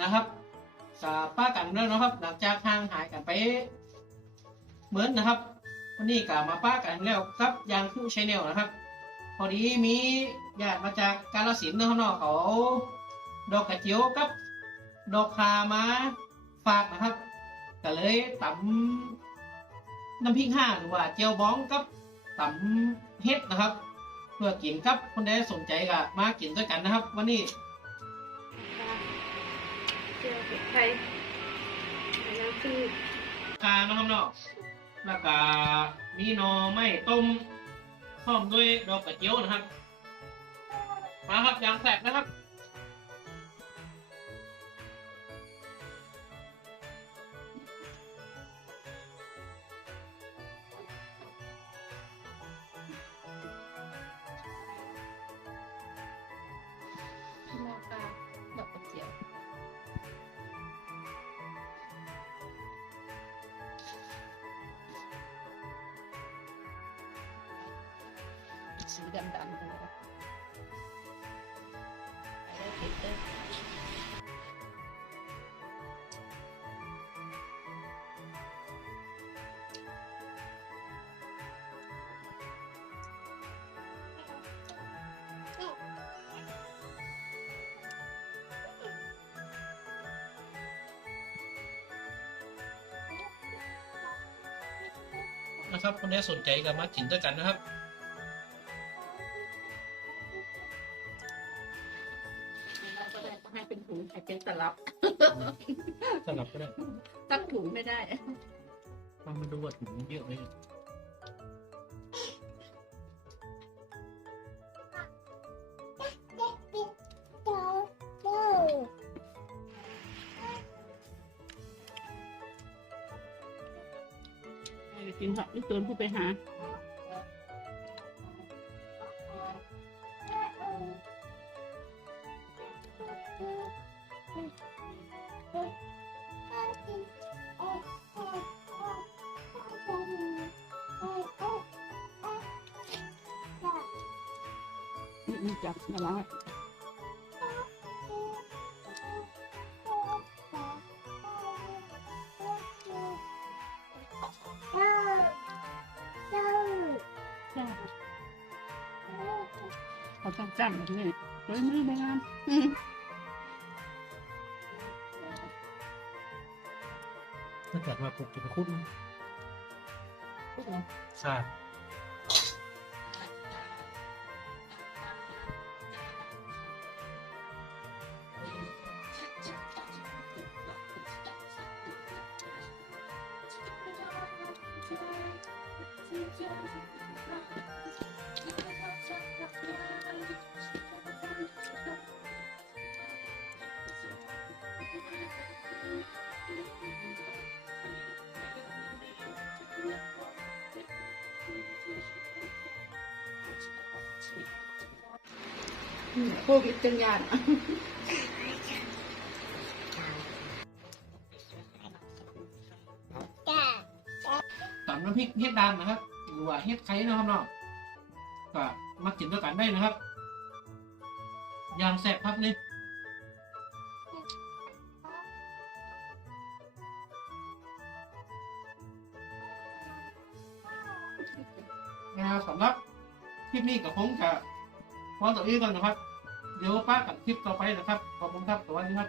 นะครับสาป้ากันแล้วนะครับ หลังจากห่างหายกันไปเหมือนนะครับวันนี้ก็มาป้ากันแล้วครับยางคู่ชแนลนะครับ พอดีมีญาติมาจากกาลสินธุ์นะครับเนาะเขาดอกกระเจียวกับ ดอกคามาฝากนะครับก็เลยตำน้ำพริกห้าหรือว่าเจียวบ้องกับตำเฮ็ดนะครับ เพื่อกินครับคนใดสนใจก็มากินด้วยกันนะครับ วันนี้ ไทยน้ำคือคานะครับเนาะแล้วก็มีหนอไม่ต้มพร้อมด้วยดอกกระเจียวนะครับ มาครับยางแสบนะครับ สีดำๆเลยไปได้เผ็ดเด้อนะครับคนใดสนใจก็มากินด้วยกันนะครับ ให้เป็นถุงให้เป็นตลับสลับก็ได้ตักถุงไม่ได้ต้องมาดูว่าถุงเยอะไหมให้ไปกินผักนี่เตือนผู้ไปหา นี่จับมาแล้วจ้าเขาต้องจำแบบนี้เลยมือไม่งามอืมถ้าเกิดมาปลูกจะไปคุ้นใช่ โควิดจังยานตำน้ น้ำพริกเฮ็ดดานนะครับหรือว่าเฮ็ดไข่นะครับเนาะก็มากินด้วยกันได้นะครับยางแซ่บครับนี่นะครับสำหรับคลิปนี้กับผมจะพอตัวนี้ก่อนนะครับ เดี๋ยวป้ากับคลิปต่อไปนะครับ ขอบคุณครับสวัสดีครับ